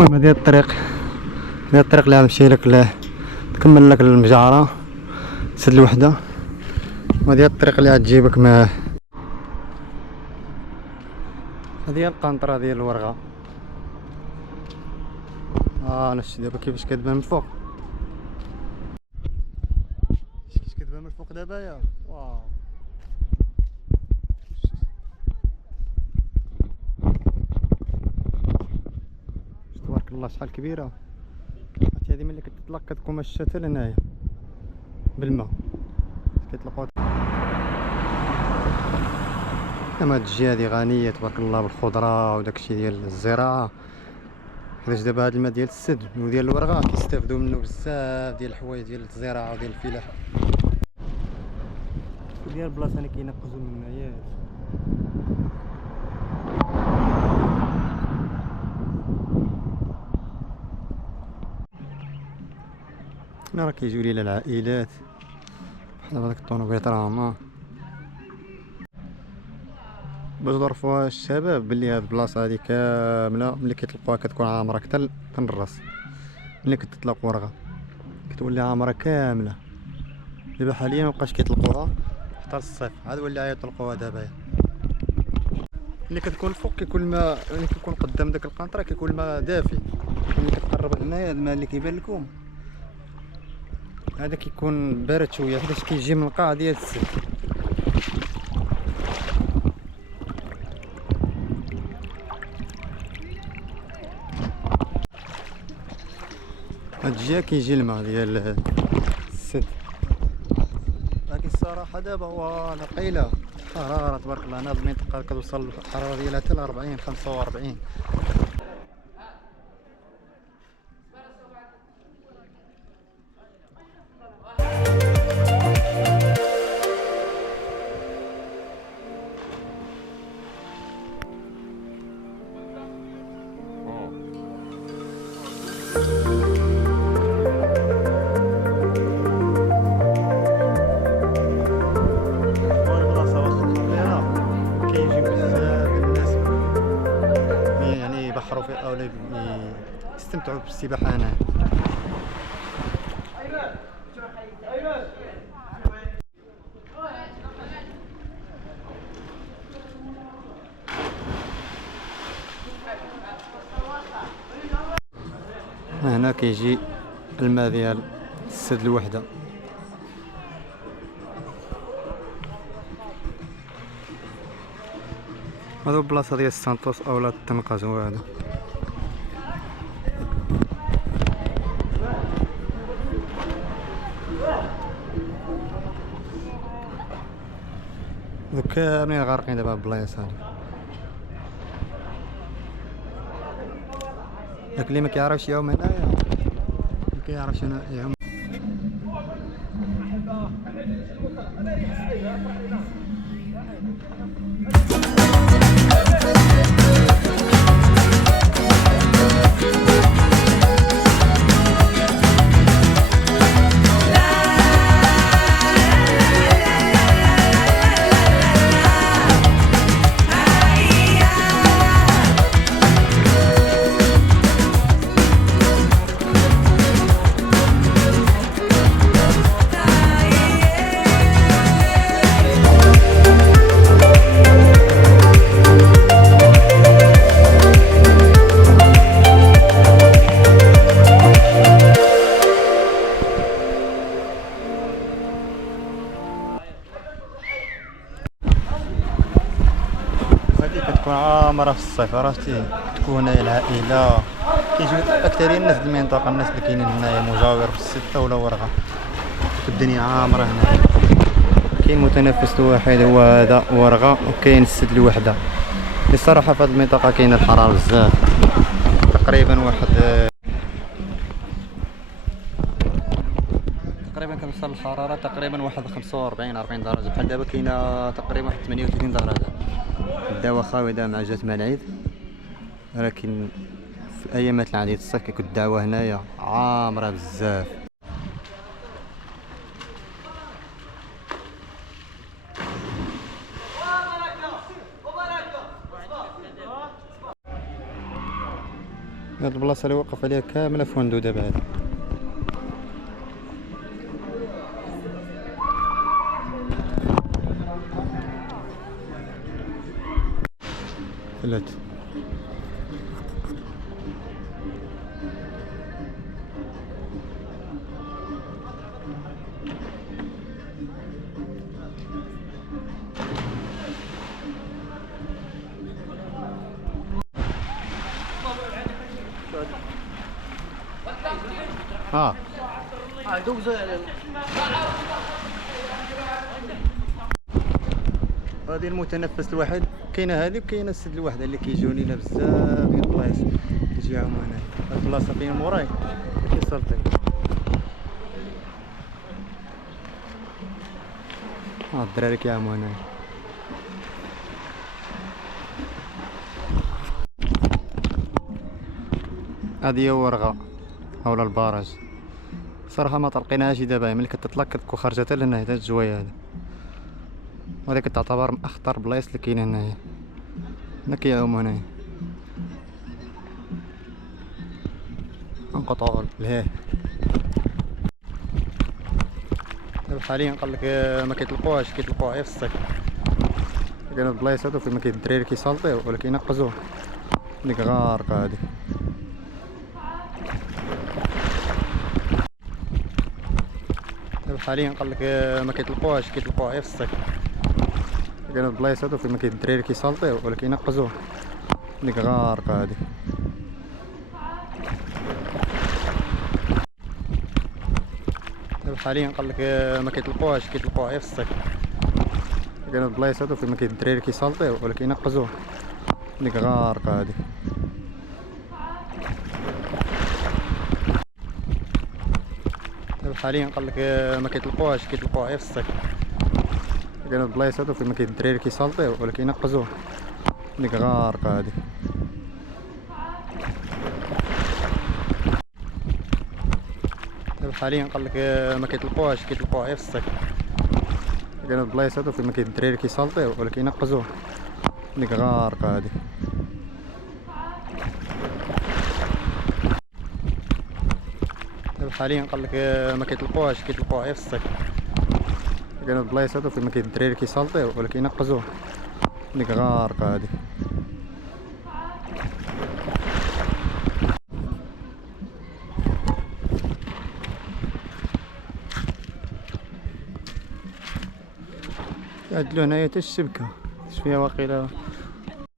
المهم هذه الطريق اللي غنمشي لك تكمل لك المجارة سد الوحدة، وهذه الطريق اللي غتجيبك هذه هي القنطرة ديال الورغة. انا شتي دابا كيفاش كتبان من الفوق، كيفاش كتبان من الفوق دابا يا واو. تبارك الله شحال كبيرة هذه، ملي كتطلق كتكون ماشية حتى لهنايا بالماء كيطلقوها. اما هاد الجهة هادي غنية تبارك الله بالخضرة وداكشي ديال الزراعة، حيت دابا هاد الماء ديال السد وديال الورغة كيستافدو منه بزاف ديال الحوايج ديال الزراعة وديال الفلاحة وديال البلاصة اللي كينقزو منها ياك. هنا راه كيجيو لينا العائلات بحال هذاك الطونوبيط راهما باش ظرفوها الشباب بلي هاد البلاصة هادي كاملة ملي كيطلقوها كتكون عامرة حتى الراس. ملي كتطلق ورغة كتولي عامرة كاملة. دابا حاليا مبقاش كيطلقوها حتى للصيف، عاد ولاو يطلقوها دابا. ملي كتكون الفوق كيكون الماء، ملي كيكون قدام داك القنطرة كيكون الماء دافي. ملي كتقرب هنايا الماء اللي كيبان لكم هذا كيكون بارد شويه حيت كيجي من القاع ديال السد. هاد الجهه كيجي الماء ديال السد، لكن الصراحه دابا هو نقيله الحراره تبارك الله. هنا المنطقه كتوصل الحراره ديالها حتى ل 40 45. يستمتعوا بالسباحة هنا. هنا كيجي الماء ديال السد الوحدة. هذا البلاصة ديال سانتوس اولا التنقاز هو هذا. دوك كاملين غارقين دابا البلايص هادي. داك اللي ما كيعرفش يعوم هنايا ما كيعرفش يعوم. كتكون عامرة في الصيف عرفتي، تكون العائلة كيجيو أكثرين الناس د المنطقة، الناس اللي كاينين هنايا مجاور في السته ولا ورغة. الدنيا عامرة هنايا. كاين متنفس واحد هو هذا ورغة، وكاين السد الوحدة. الصراحة في هذه المنطقة كاينة الحرارة بزاف، تقريبا كنوصل الحرارة تقريبا واحد 45 40 درجة. بحال دابا كاينة تقريبا واحد 38 درجة. الدواء خاوي دابا مع جات مع العيد، ولكن في الايامات العادية الصيف كيكون الدعوة هنايا عامرة بزاف. هاد البلاصه اللي واقف عليها كامله فندق دابا هذا. فلات دوز هذه المتنفس الواحد. كاينه هذه وكاينه السد الواحده اللي كيجيوني لنا بزاف ديال البلايص كيجيهم هنا. هاد البلاصه فين موراي كيسلطي. الدراري كيعوموا هنا. هذه هي ورغه اولا الباراج. صراحه ما طلقيناهاش دابا، ملي كتطلق كتكون خارجه حتى لهنا حتى الجويه هذا. وهذه كتعتبر من اخطر بلايص اللي كاينه هنايا. هنا كيعوموا هنايا. نقطعوا لهيه. دابا حاليا قالك ما كيطلقوهاش، كيطلقوها غير في الصيف. كاين هاد البلايص هادو فين ما كاين الدراري كيسالطيو ولا كينقزوه. ديك غارقه هادي. دابا حاليا قالك ما كيطلقوهاش، كيطلقوها غير في الصيف. كاين هاد البلايص هادو فين ما كاين الدراري كيسالطيو ولا كينقزوه. ديك غارقه هادي. دابا حاليا قالك ما كيطلقوهاش، كيطلقوها غير في الصيف. كاين هاد البلايص هادو فين ما كاين الدراري كيسالطيو ولا كينقزوه. ديك غارقه هادي. دابا حاليا قالك ما كيطلقوهاش، كيطلقوها غير في الصيف. كاين هاد البلايص هادو فين ما كاين الدراري كيسالطيو ولا كينقزوه. ديك غارقه هادي. دابا حاليا قالك ما كيطلقوهاش، كيطلقوها غير في الصيف. كاين هاد البلايص هادو فين ما كاين الدراري كيسالطيو ولا كينقزوه. ديك غارقه هادي. دابا حاليا قالك ما كيطلقوهاش، كيطلقوها غير في الصيف. كاين هاد البلايص هادو فين ما كاين الدراري كيسالطيو ولا كينقزوه. ديك غارقه هادي. عدلو هنايا حتى الشبكه شويه واقيلا